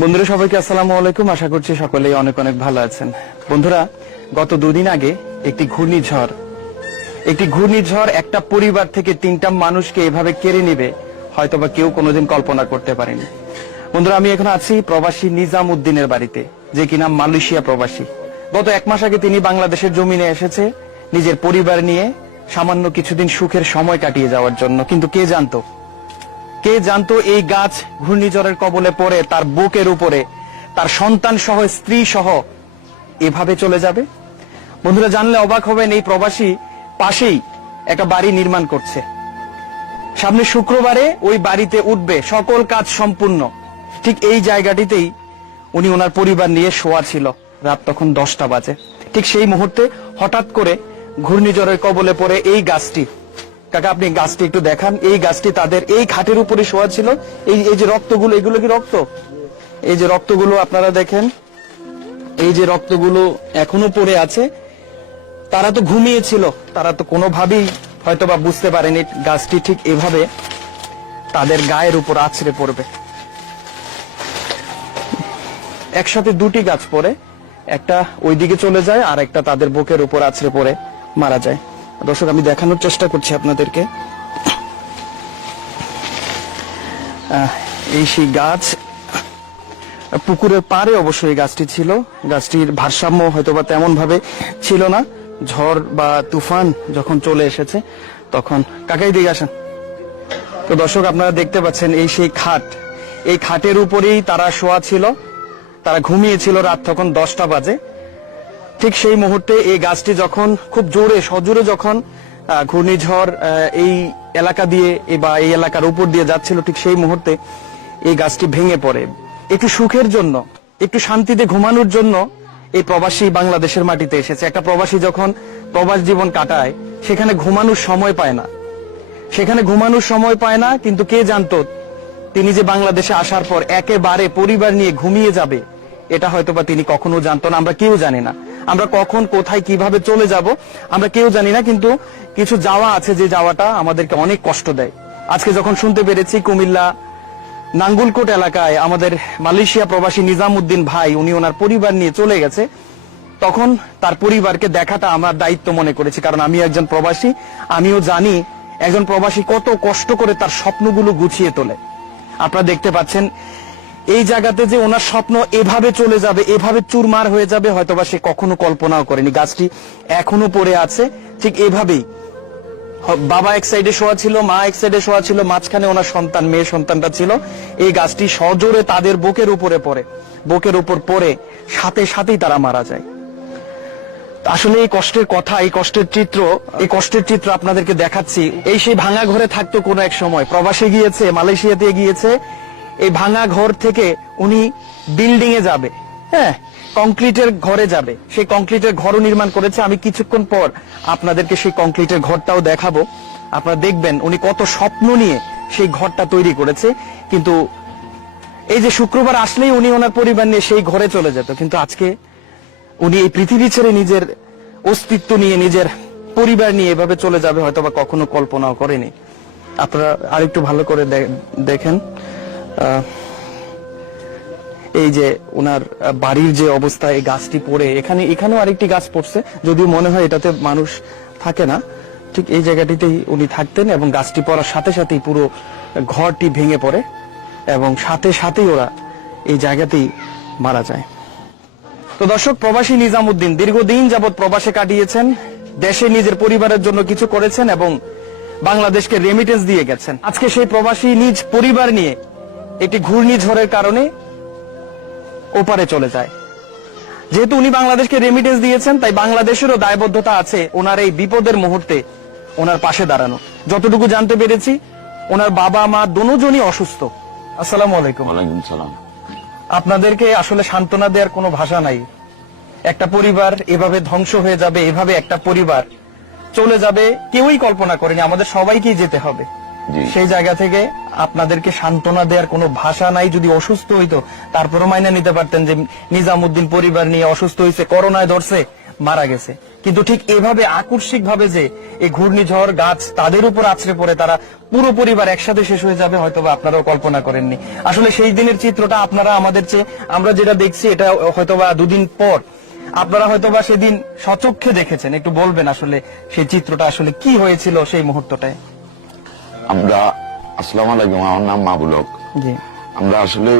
বন্ধুরা সবাইকে আসসালামু আলাইকুম। আশা করছি সকলেই অনেক অনেক ভালো আছেন। বন্ধুরা, গত দুদিন আগে একটি ঘূর্ণিঝড় একটা পরিবার থেকে তিনটা মানুষকে এভাবে কেড়ে নেবে হয়তোবা কেউ কোনোদিন কল্পনা করতে পারেনি। বন্ধুরা, আমি এখন আছি প্রবাসী নিজামউদ্দিনের বাড়িতে, যে কিনা মালয়েশিয়া প্রবাসী। গত এক মাস আগে তিনি বাংলাদেশের জমিনে এসেছে নিজের পরিবার নিয়ে সামান্য কিছুদিন সুখের সময় কাটিয়ে যাওয়ার জন্য। কিন্তু কে জানতো এই গাছ ঘূর্ণিঝড়ের কবলে পড়ে তার বুকের উপরে তার সন্তান সহ স্ত্রী সহ এভাবে চলে যাবে। বন্ধুরা, জানলে অবাক হবেন, এই প্রবাসী পাশেই একটা বাড়ি নির্মাণ করছে। সামনে শুক্রবারে ওই বাড়িতে উঠবে, সকল কাজ সম্পূর্ণ। ঠিক এই জায়গাটিতেই উনি ওনার পরিবার নিয়ে শোয়া ছিল। রাত তখন 10টা বাজে। ঠিক সেই মুহূর্তে হঠাৎ করে ঘূর্ণিঝড়ের কবলে পড়ে এই গাছটি, কাকা আপনি গাছটি একটু দেখান, এই গাছটি তাদের এই খাটের উপরে শোয়া ছিল। এই যে রক্তগুলো, এগুলো কি রক্ত? এই যে রক্তগুলো আপনারা দেখেন, এই যে রক্তগুলো এখনো পড়ে আছে। তারা তো ঘুমিয়েছিল, তারা তো কোনোভাবেই হয়তোবা বুঝতে পারেনি গাছটি ঠিক এভাবে তাদের গায়ের উপর আছড়ে পড়বে। একসাথে দুটি গাছ পড়ে, একটা ওইদিকে চলে যায় আর একটা তাদের বুকের উপর আছড়ে পড়ে মারা যায়। দর্শক, আমি দেখানোর চেষ্টা করছি আপনাদেরকে। এই সেই গাছ, পুকুরের পাড়ে অবশ্যই গাছটি ছিল। গাছটির ভারসাম্য হয়তোবা তেমন ভাবে ছিল না। ঝড় বা তুফান যখন চলে এসেছে তখন, কাকাই দিকে আসেন। তো দর্শক, আপনারা দেখতে পাচ্ছেন এই সেই খাট, এই খাটের উপরেই তারা শোয়া ছিল, তারা ঘুমিয়েছিল। রাত তখন 10টা বাজে। ঠিক সেই মুহূর্তে এই গাছটি যখন খুব জোরে সজোরে যখন ঘূর্ণিঝড় এই এলাকা দিয়ে বা এই এলাকার উপর দিয়ে যাচ্ছিল, ঠিক সেই মুহূর্তে এই গাছটি ভেঙে পড়ে। একটু সুখের জন্য, একটু শান্তিতে ঘুমানোর জন্য এই প্রবাসী বাংলাদেশের মাটিতে এসেছে। একটা প্রবাসী যখন প্রবাস জীবন কাটায় সেখানে ঘুমানোর সময় পায় না। কিন্তু কে জানতো তিনি যে বাংলাদেশে আসার পর একেবারে পরিবার নিয়ে ঘুমিয়ে যাবে, এটা হয়তোবা তিনি কখনো জানতো না। আমরা কেউ জানি না, আমরা কখন কোথায় কিভাবে চলে যাব আমরা কেউ জানি না। কিন্তু কিছু যাওয়া আছে, যে যাওয়াটা আমাদেরকে অনেক কষ্ট দেয়। আজকে যখন শুনতে পেরেছি কুমিল্লা নাঙ্গুলকোট এলাকায় আমাদের মালয়েশিয়া প্রবাসী নিজামউদ্দিন ভাই, উনি ওনার পরিবার নিয়ে চলে গেছে, তখন তার পরিবারকে দেখাটা আমার দায়িত্ব মনে করেছি। কারণ আমি একজন প্রবাসী, আমিও জানি একজন প্রবাসী কত কষ্ট করে তার স্বপ্নগুলো গুছিয়ে তোলে। আপনারা দেখতে পাচ্ছেন এই জায়গাতে যে ওনার স্বপ্ন এভাবে চলে যাবে, এভাবে চুরমার হয়ে যাবে, হয়তোবা সে কখনো কল্পনাও করেনি। গাছটি এখনো পড়ে আছে ঠিক এভাবেই। বাবা এক সাইডে শোয়া ছিল, মা এক সাইডে শোয়া ছিল, মাঝখানে ওনার সন্তান, মেয়ে সন্তানটা ছিল। এই গাছটি সজোরে তাদের বুকের উপর পড়ে সাথে সাথেই তারা মারা যায়। আসলে এই কষ্টের কথা, এই কষ্টের চিত্র আপনাদেরকে দেখাচ্ছি। এই সেই ভাঙা ঘরে থাকতো কোনো এক সময়, প্রবাসে গিয়েছে, মালয়েশিয়াতে গিয়েছে। এই ভাঙা ঘর থেকে উনি বিল্ডিং এ যাবে, হ্যাঁ, কংক্রিটের ঘরে যাবে। সেই কংক্রিটের ঘরও নির্মাণ করেছে। আমি কিছুক্ষণ পর আপনাদেরকে সেই কংক্রিটের ঘরটাও দেখাবো। আপনারা দেখবেন উনি কত স্বপ্ন নিয়ে সেই ঘরটা তৈরি করেছে। কিন্তু এই যে শুক্রবার আসলেই উনি ওনার পরিবার নিয়ে সেই ঘরে চলে যেত। কিন্তু আজকে উনি এই পৃথিবী ছেড়ে নিজের অস্তিত্ব নিয়ে, নিজের পরিবার নিয়ে এভাবে চলে যাবে হয়তোবা কখনো কল্পনাও করেনি। আপনারা আরেকটু ভালো করে দেখেন এই যে ওনার বাড়ির যে অবস্থা, এই গাছটি পড়ে এখানেও আরেকটি গাছ পড়ছে, যদিও মনে হয় এটাতে মানুষ থাকে না। ঠিক এই জায়গাটিতেই উনি থাকতেন এবং গাছটি পড়ার সাথে সাথেই পুরো ঘরটি ভেঙে পড়ে এবং সাথে সাথেই ওরা এই জায়গাতেই মারা যায়। তো দর্শক, প্রবাসী নিজামউদ্দিন দীর্ঘদিন যাবৎ প্রবাসে কাটিয়েছেন, দেশে নিজের পরিবারের জন্য কিছু করেছেন এবং বাংলাদেশকে রেমিটেন্স দিয়ে গেছেন। আজকে সেই প্রবাসী নিজ পরিবার নিয়ে একটি ঘূর্ণিঝড়ের কারণে ওপারে চলে যায়। যেহেতু উনি বাংলাদেশকে রেমিটেন্স দিয়েছেন, তাই বাংলাদেশেরও দায়বদ্ধতা আছে ওনার এই বিপদের মুহূর্তে ওনার পাশে দাঁড়ানো। যতটুকু জানতে পেরেছি, ওনার বাবা মা দুজনই অসুস্থ। আসসালামু আলাইকুম। ওয়ালাইকুম সালাম। আপনাদেরকে আসলে সান্ত্বনা দেওয়ার কোনো ভাষা নাই। একটা পরিবার এভাবে ধ্বংস হয়ে যাবে, এভাবে একটা পরিবার চলে যাবে, কেউই কল্পনা করেনি। আমাদের সবাইকেই যেতে হবে। সেই জায়গা থেকে আপনাদেরকে সান্ত্বনা দেওয়ার কোনো ভাষা নাই। যদি অসুস্থ হইতো তারপরও মাইনা নিতে পারতেন যে নিজামউদ্দিন পরিবার নিয়ে অসুস্থ হয়েছে, করোনায় ধরছে, মারা গেছে, কিন্তু ঠিক এভাবে আকস্মিক ভাবে যে এই ঘূর্ণিঝড় গাছ তাদের উপর আছড়ে পড়ে তারা পুরো পরিবার একসাথে শেষ হয়ে যাবে হয়তো বা আপনারাও কল্পনা করেননি। আসলে সেই দিনের চিত্রটা আপনারা আমাদের চেয়ে আমরা যেটা দেখছি এটা হয়তোবা দুদিন পর, আপনারা হয়তোবা সেদিন সচক্ষে দেখেছেন। একটু বলবেন আসলে সেই চিত্রটা আসলে কি হয়েছিল সেই মুহূর্তটায়? আমরা আসসালামু আলাইকুম, আমার নাম মাহবুল হক। জি আমরা আসলে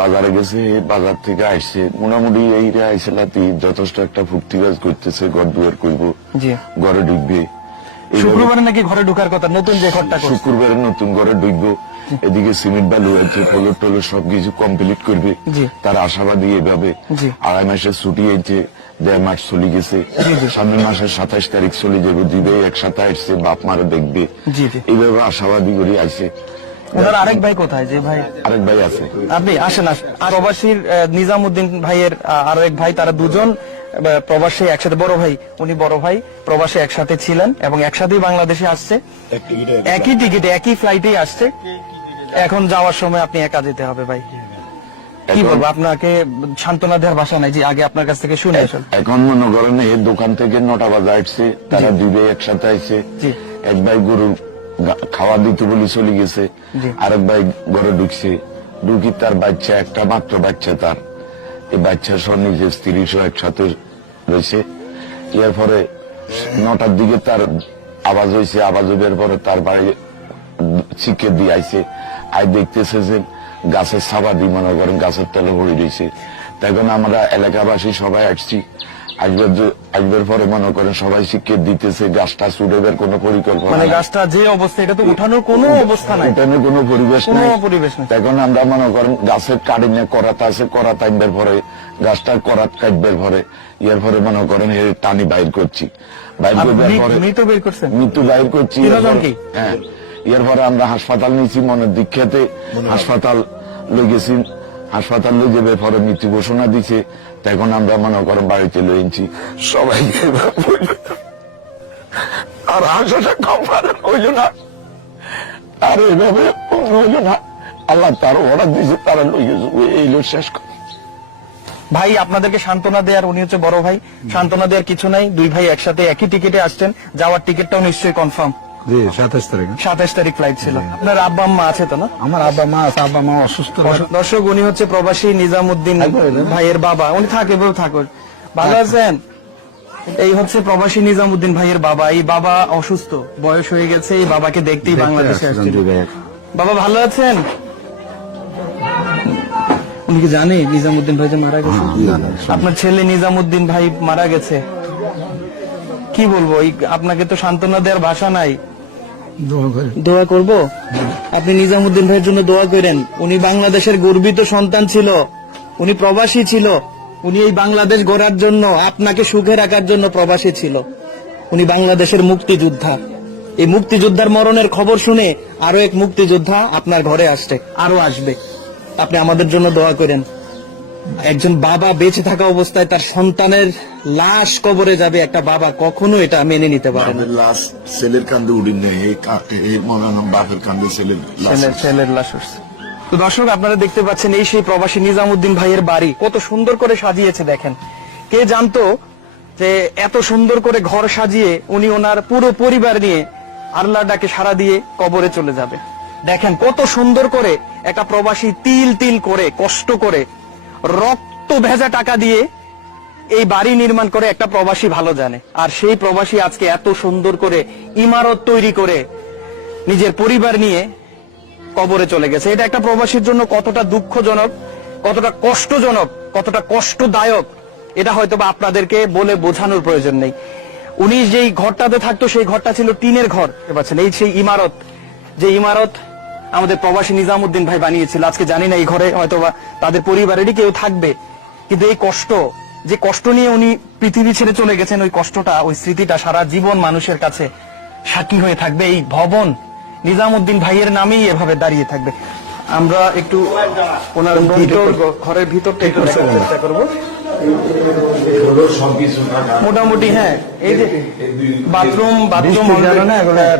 বাজারে গেছি, বাজার থেকে আসছে মোটামুটি এইরা আইসেলাতি যথেষ্ট একটা ফুর্তিবাজ করতেছে, ঘর দুয়ার করব, জি ঘরে ঢুকবে। শুক্রবারে নাকি ঘরে ঢোকার কথা, নতুন যে ঘরটা করছে। শুক্রবারে নতুন ঘরে ঢুকবো, এদিকে সিমেন্ট বালু আছে, ফলর টলর সবকিছু কমপ্লিট করবে। জি। তার আশাবাদী এভাবে জি। 2.5 মাসের ছুটি হয়েছে, 1.5 মাস চলে গেছে, সামনের মাসের 27 তারিখ চলে যাবে, দিবে একসাথে আসছে, বাপ মারা দেখবে, জি জি এইভাবে আশাবাদী করে আইছে। ওনার আরেক ভাই কোথায়? যে ভাই আরেক ভাই আছে, আপনি আসেন আসেন। আর প্রবাসীর নিজামুদ্দিন ভাইয়ের আরো এক ভাই, তারা দুজন প্রবাসী একসাথে, বড় ভাই, উনি বড় ভাই প্রবাসী একসাথে ছিলেন এবং একসাথেই বাংলাদেশে আসছে, একই টিকিটে একই ফ্লাইটেই আসছে। এখন যাওয়ার সময় আপনি একা যেতে হবে ভাই, কি বলবো আপনাকে, সান্ত্বনা দেওয়ার ভাষা নাই। যে আগে আপনার কাছ থেকে শুনে আসুন। এখন মনে করেন এই দোকান থেকে 9টা বাজে আসছে, তারা দিবে একসাথে আইছে। জি। এক ভাই গরু খাওয়া দিতে বলে চলে গেছে, জি। আরেক ভাই ঘরে ঢুকছে, ঢুকি তার বাচ্চা, একটা মাত্র বাচ্চা তার, এই বাচ্চা সহ নিজের স্ত্রী সহ একসাথে রয়েছে। এরপরে 9টার দিকে তার আওয়াজ হয়েছে, আওয়াজ হবার পরে তার বাড়ি চিকে দিয়ে আইছে, আই দেখতেছে যে গাছের সাবাদি মনে করেন গাছের তলে পড়ে রয়েছে। তখন আমরা এলাকাবাসী সবাই আসছি, আসবার পরে মনে করেন সবাই শিক্ষিত দিতেছে, গাছটা ছুড়েবার কোনো পরিকল্পনা মানে নাই। গাছটা যে অবস্থা, এটা তো উঠানোর কোনো অবস্থা নাই, উঠানোর কোনো পরিবেশ কোনো নাই। পরিবেশ নাই। তখন আমরা মনে করেন গাছের কাটিনে করাত আছে, করাত আনবার পরে গাছটার করাত কাটবার পরে এর পরে মনে করেন এই টানি বাইর করছি, বাইর করবার পরে মৃত বের করছেন, মৃত্যু বাইর করছি। তিনজনকেই? হ্যাঁ, এরপরে আমরা হাসপাতাল নিয়েছি, মনের দীক্ষাতে হাসপাতাল লই গেছি, হাসপাতাল লই যাবে পরে মৃত্যু ঘোষণা দিছে। তখন আমরা মনে করেন বাড়িতে লইছি সবাইকে, আর আশাটা কম হইল না, আর এভাবে হইল না। আল্লাহ তার অর্ডার দিয়েছে, তারা লই গেছে, এই লোক শেষ করে। ভাই আপনাদেরকে সান্ত্বনা দেওয়ার, উনি হচ্ছে বড় ভাই, সান্ত্বনা দেওয়ার কিছু নাই। দুই ভাই একসাথে একই টিকিটে আসছেন, যাওয়ার টিকিটটাও নিশ্চয়ই কনফার্ম। জি 27 তারিখ। 27 তারিখ ফ্লাইট ছিল। আপনার আব্বা আম্মা আছে তো না? আমার আব্বা মা আছে, আব্বা মা অসুস্থ। দর্শক, উনি হচ্ছে প্রবাসী নিজামুদ্দিন ভাইয়ের বাবা, উনি থাকে বউ থাকুন। ভালো আছেন? এই হচ্ছে প্রবাসী নিজামুদ্দিন ভাইয়ের বাবা। এই বাবা অসুস্থ, বয়স হয়ে গেছে, এই বাবাকে দেখতেই বাংলাদেশে আসছিল। বাবা ভালো আছেন? উনি কি জানে নিজামুদ্দিন ভাই যে মারা গেছে? আপনার ছেলে নিজামুদ্দিন ভাই মারা গেছে, কি বলবো, আপনাকে তো সান্ত্বনা দেওয়ার ভাষা নাই। দোয়া করব, আপনি নিজামুদ্দিন ভাইয়ের জন্য দোয়া করেন। উনি বাংলাদেশের গর্বিত সন্তান ছিল, উনি প্রবাসী ছিল, উনি এই বাংলাদেশ গড়ার জন্য, আপনাকে সুখে রাখার জন্য প্রবাসী ছিল। উনি বাংলাদেশের মুক্তিযোদ্ধা। এই মুক্তিযোদ্ধার মরণের খবর শুনে আরো এক মুক্তিযোদ্ধা আপনার ঘরে আসছে, আরো আসবে। আপনি আমাদের জন্য দোয়া করেন। একজন বাবা বেঁচে থাকা অবস্থায় তার সন্তানের লাশ কবরে যাবে, একটা বাবা কখনো এটা মেনে নিতে পারে না। লাশ ছেলের কান্দে উড়ি নেই, মনে হয় বাপের কান্দে ছেলের লাশ উঠছে। তো দর্শক, আপনারা দেখতে পাচ্ছেন এই সেই প্রবাসী নিজামুদ্দিন ভাইয়ের বাড়ি, কত সুন্দর করে সাজিয়েছে দেখেন। কে জানতো যে এত সুন্দর করে ঘর সাজিয়ে উনি ওনার পুরো পরিবার নিয়ে আল্লাহ ডাকে সাড়া দিয়ে কবরে চলে যাবে। দেখেন কত সুন্দর করে একটা প্রবাসী তিল তিল করে কষ্ট করে রক্ত ভেজা টাকা দিয়ে এই বাড়ি নির্মাণ করে একটা প্রবাসী ভালো জানে। আর সেই প্রবাসী আজকে এত সুন্দর করে ইমারত তৈরি করে নিজের পরিবার নিয়ে কবরে চলে গেছে। এটা একটা প্রবাসীর জন্য কতটা দুঃখজনক, কতটা কষ্টজনক, কতটা কষ্টদায়ক, এটা হয়তো বা আপনাদেরকে বলে বোঝানোর প্রয়োজন নেই। উনি যেই ঘরটাতে থাকতো সেই ঘরটা ছিল টিনের ঘর, পাচ্ছেন, এই সেই ইমারত, যে ইমারত আমাদের প্রবাসী নিজামুদ্দিন ভাই বানিয়েছিল। আজকে জানি না এই ঘরে হয়তোবা তাদের পরিবারেরই কেউ থাকবে, কিন্তু এই কষ্ট, যে কষ্ট নিয়ে উনি পৃথিবী ছেড়ে চলে গেছেন, ওই কষ্টটা, ওই স্মৃতিটা সারা জীবন মানুষের কাছে সাক্ষী হয়ে থাকবে। এই ভবন নিজামুদ্দিন ভাইয়ের নামেই এভাবে দাঁড়িয়ে থাকবে। আমরা একটু ওনার ঘরের ভিতরটা একটু দেখার চেষ্টা করবো। মোটামুটি হ্যাঁ, এই যে বাথরুম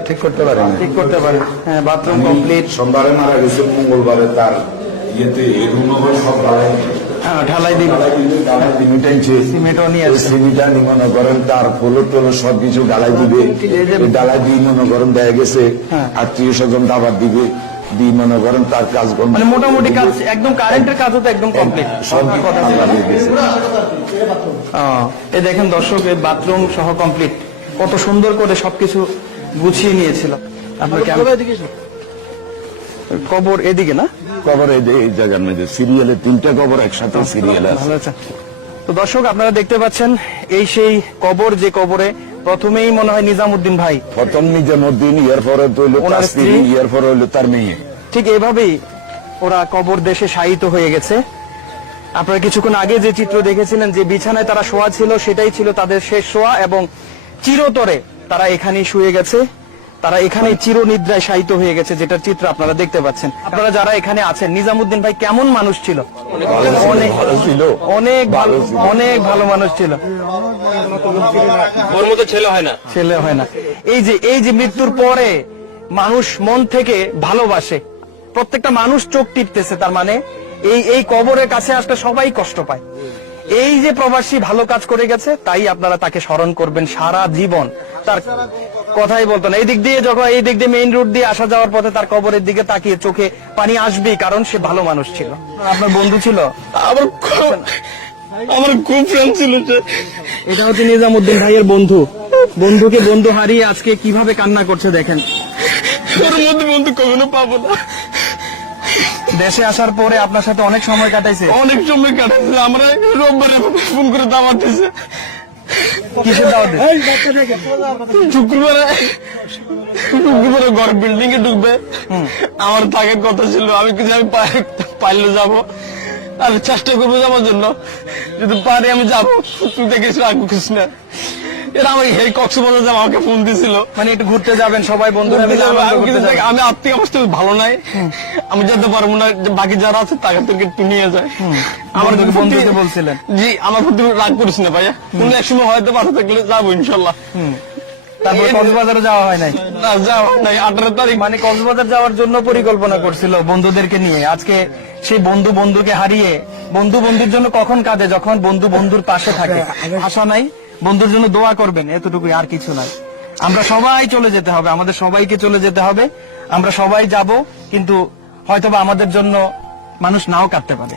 ঠিক করতে পারে, ঠিক করতে পারে। হ্যাঁ, বাথরুম কমপ্লিট। সোমবারে মারা গেছে, মঙ্গলবারে তার ইয়েতে রুম আবার সব ঢালাই ঢালাই দিবে, সিমেন্ট আনছে, সিমেন্টও নিয়ে ওই আসছে। সিমেন্ট আনি মনে করেন তার ফলো টলো সবকিছু ঢালাই দিবে, এই ঢালাই দিয়ে মনে করেন দেখা গেছে আত্মীয় স্বজন দাবার দিবে, দিয়ে মনে করেন তার কাজ মানে মোটামুটি কাজ একদম কারেন্টের কাজও তো একদম কমপ্লিট। সব আল্লাহ দিয়ে দিয়েছে। এই দেখেন দর্শক, এই বাথরুম সহ কমপ্লিট, কত সুন্দর করে সবকিছু গুছিয়ে নিয়েছিল। আপনাকে কবর এদিকে না, কবর এই জায়গার মধ্যে সিরিয়ালে 3টা কবর একসাথে সিরিয়ালে আছে। ভালো আছে। তো দর্শক আপনারা দেখতে পাচ্ছেন এই সেই কবর, যে কবরে প্রথমেই মনে হয় নিজামুদ্দিন ভাই, প্রথম নিজামুদ্দিন, ইয়ার পরে তো হইলো ওনার তার স্ত্রী, স্ত্রী, ইয়ার পরে হইলো তার মেয়ে। ঠিক এভাবেই ওরা কবর দেশে শায়িত হয়ে গেছে। আপনারা কিছুক্ষণ আগে যে চিত্র দেখেছিলেন, যে বিছানায় তারা শোয়া ছিল, সেটাই ছিল তাদের শেষ শোয়া, এবং চিরতরে তারা এখানেই শুয়ে গেছে, তারা এখানে চিরনিদ্রায় শায়িত হয়ে গেছে, যেটার চিত্র আপনারা দেখতে পাচ্ছেন। আপনারা যারা এখানে আছেন, নিজামুদ্দিন ভাই কেমন মানুষ ছিল? অনেক ভালো ছিল, অনেক ভালো, ছিল। অনেক ভালো মানুষ ছিল, ওর মতো ছেলে হয় না। ছেলে হয় না। এই যে মৃত্যুর পরে মানুষ মন থেকে ভালোবাসে, প্রত্যেকটা মানুষ চোখ টিপতেছে, তার মানে এই কবরের কাছে আসলে সবাই কষ্ট পায়। এই যে প্রবাসী ভালো কাজ করে গেছে, তাই আপনারা তাকে স্মরণ করবেন সারা জীবন। তার কথাই বলতো না, এই দিক দিয়ে মেইন রোড দিয়ে আসা যাওয়ার পথে তার কবরের দিকে তাকিয়ে চোখে পানি আসবেই, কারণ সে ভালো মানুষ ছিল। আপনার বন্ধু ছিল, আমার খুব ফ্রেন্ড ছিল সে। এটা হচ্ছে নিজামুদ্দিন ভাইয়ের বন্ধু। বন্ধুকে বন্ধু হারিয়ে আজকে কিভাবে কান্না করছে দেখেন। ওর মধ্যে বন্ধু কখনো পাবো না। দেশে আসার পরে আপনার সাথে অনেক সময় কাটাইছে। অনেক সময় কাটাচ্ছে, আমরা রোববারে ফোন করে দাওয়াত দিছে, কিসের দাওয়াত দিছে? শুক্রবারে ঘর বিল্ডিং এ ঢুকবে। আমার থাকার কথা ছিল, আমি পারলে যাবো, আমি চেষ্টা করবো যাওয়ার জন্য, যদি পারি আমি যাবো। তুই দেখিস রাখবো কিছু না। এরা আমাকে এই কক্সবাজার যাবো, আমাকে ফোন দিছিল, মানে একটু ঘুরতে যাবেন সবাই বন্ধুরা মিলে আনন্দ আমি করতে কিন্তু যাবেন। আমি আর্থিক অবস্থা ভালো নাই, আমি যেতে পারবো না, যে বাকি যারা আছে তাদেরকে একটু নিয়ে যায়। আমার বন্ধুকে বলছিলেন? জি, আমার প্রতি রাগ করিস না ভাইয়া, কোন এক সময় হয়তো পাশে থাকলে যাবো ইনশাল্লাহ। তারপর কক্সবাজারে যাওয়া হয় নাই? না, যাওয়া নাই। 18 তারিখ মানে কক্সবাজার যাওয়ার জন্য পরিকল্পনা করছিল বন্ধুদেরকে নিয়ে। আজকে সেই বন্ধুকে হারিয়ে, বন্ধুর জন্য কখন কাঁদে? যখন বন্ধুর পাশে থাকে। আশা নাই, বন্ধুর জন্য দোয়া করবেন, এতটুকুই, আর কিছু নাই। আমরা সবাই চলে যেতে হবে, আমাদের সবাইকে চলে যেতে হবে, আমরা সবাই যাব, কিন্তু হয়তোবা আমাদের জন্য মানুষ নাও কাঁদতে পারে।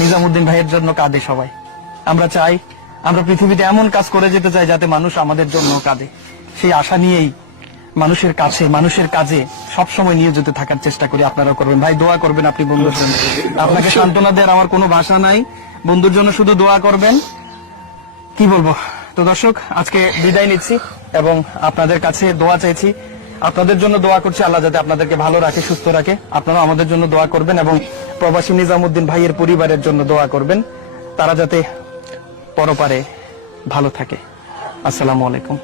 নিজামুদ্দিন ভাইয়ের জন্য কাঁদে সবাই। আমরা চাই, আমরা পৃথিবীতে এমন কাজ করে যেতে চাই যাতে মানুষ আমাদের জন্য কাঁদে। সেই আশা নিয়েই মানুষের কাছে, মানুষের কাজে সবসময় নিয়োজিত থাকার চেষ্টা করি। আপনারা করবেন ভাই, দোয়া করবেন আপনি বন্ধুর জন্য। আপনাকে সান্ত্বনা দেওয়ার আমার কোনো ভাষা নাই, বন্ধুর জন্য শুধু দোয়া করবেন। কি বলবো? তো দর্শক, আজকে বিদায় নিচ্ছি এবং আপনাদের কাছে দোয়া চাইছি। আপনাদের জন্য দোয়া করছি, আল্লাহ যাতে আপনাদেরকে ভালো রাখে, সুস্থ রাখে। আপনারা আমাদের জন্য দোয়া করবেন এবং প্রবাসী নিজামুদ্দিন ভাইয়ের পরিবারের জন্য দোয়া করবেন, তারা যাতে পরপারে ভালো থাকে। আসসালামু আলাইকুম।